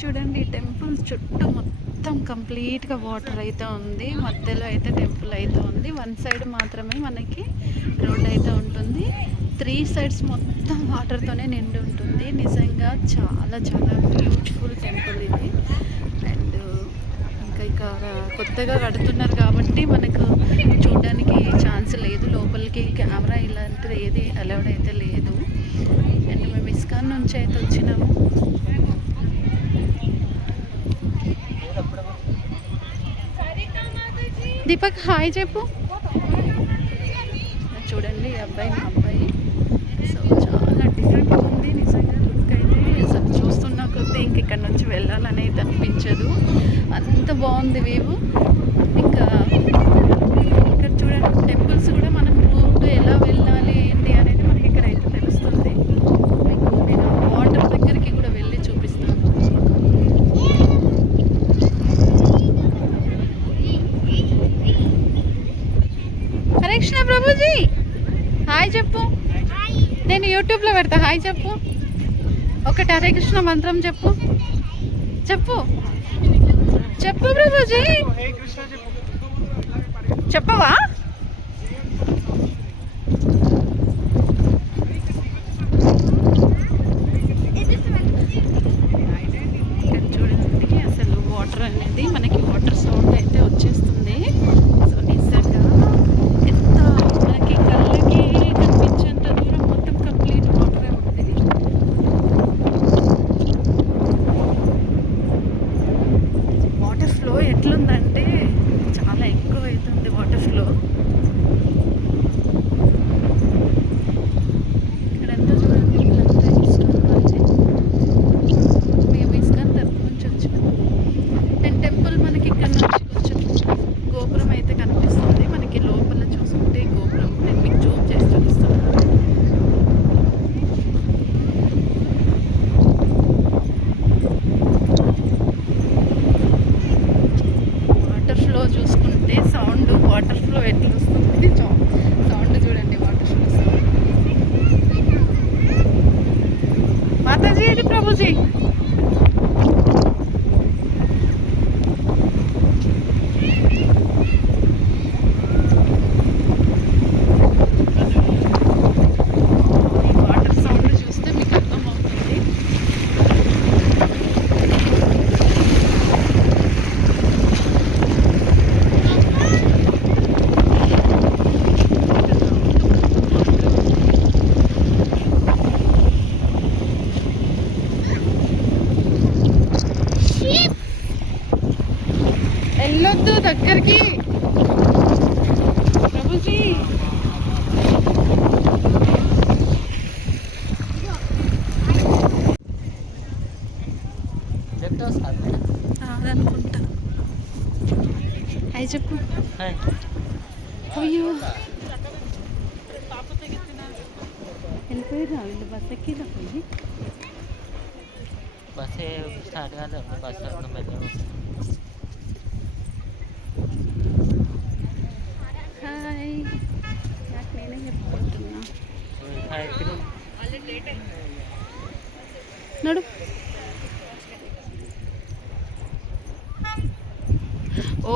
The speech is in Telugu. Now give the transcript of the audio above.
చూడండి టెంపుల్ చుట్టూ మొత్తం కంప్లీట్గా వాటర్ అయితే ఉంది. మధ్యలో అయితే టెంపుల్ అయితే ఉంది. వన్ సైడ్ మాత్రమే మనకి రోడ్ అయితే ఉంటుంది. త్రీ సైడ్స్ మొత్తం వాటర్తోనే నిండి ఉంటుంది. నిజంగా చాలా చాలా బ్యూటిఫుల్ టెంపుల్ ఇది. అండ్ ఇంకా ఇక కొత్తగా కడుతున్నారు కాబట్టి మనకు చూడడానికి ఛాన్స్ లేదు. లోపలికి కెమెరా ఇలాంటిది ఏది అలౌడ్ అయితే లేదు. అండ్ మేము ఇస్కాన్ నుంచి అయితే వచ్చినాము. దీపక్ హాయ్ చెప్పు. చూడండి అబ్బాయి మా అబ్బాయి. సో చాలా డిఫరెంట్గా ఉంది నిజంగా లుక్ అయితే. అసలు చూస్తున్న కొద్దీ ఇంక ఇక్కడ నుంచి వెళ్ళాలని అయితే అనిపించదు. అంత బాగుంది వేవు ఇంకా ఇక్కడ చూడండి టెంపుల్స్ కూడా మనం రూట్ ఎలా వెళ్ళాలి ఏంటి అనేది మనకి ఇక్కడ అయితే తెలుస్తుంది మీకు నేను వాటర్ దగ్గరికి కూడా వెళ్ళి చూపిస్తాను హరే కృష్ణ ప్రభుజీ హాయ్ చెప్పు. నేను యూట్యూబ్లో పెడతా. హాయ్ చెప్పు. ఒకటి హరే కృష్ణ మంత్రం చెప్పు. చెప్పు. చెప్పు ప్రభుజీ. చెప్పవా? చూడండి అసలు వాటర్ అనేది మనకి వాటర్ సౌండ్ అయితే వచ్చేస్తుంది సో నిజంగా ఎంత మనకి కళ్ళకి కనిపించేంత దూరం మొత్తం కంప్లీట్ వాటరే ఉంది ఎట్లుందండి ఫ్లో ఎట్లుందంటే చాలా ఎక్కువ అవుతుంది వాటర్ ఫ్లో ఇక్కడంతా చూడండి ఇక్కడంతా ఇష్టం వాళ్ళే మేము ఇస్కాన్ తరపు నుంచి వచ్చినాం అండ్ టెంపుల్ మనకి ఇక్కడ నుంచి కొంచెం గోపురం అయితే కనిపిస్తుంది మనకి లోపల చూసుకుంటే గోపురం నేను మీకు జూమ్ చేసి చూపిస్తాను వాటర్ ఫ్లో చూసుకుంటే సౌండ్ వాటర్ ఫ్లో ఎట్లా వస్తుంది? సౌండ్ చూడండి వాటర్ ఫ్లో వెళ్ళొద్దు దగ్గరికి ప్రభుజీ అనుకుంటా అయి చెప్పు అయ్యో వెళ్ళిపోయారా వీళ్ళు బస్ ఎక్కిరా పోయి బస్ స్టార్ట్ కాలేదు బస్ నడు ఓ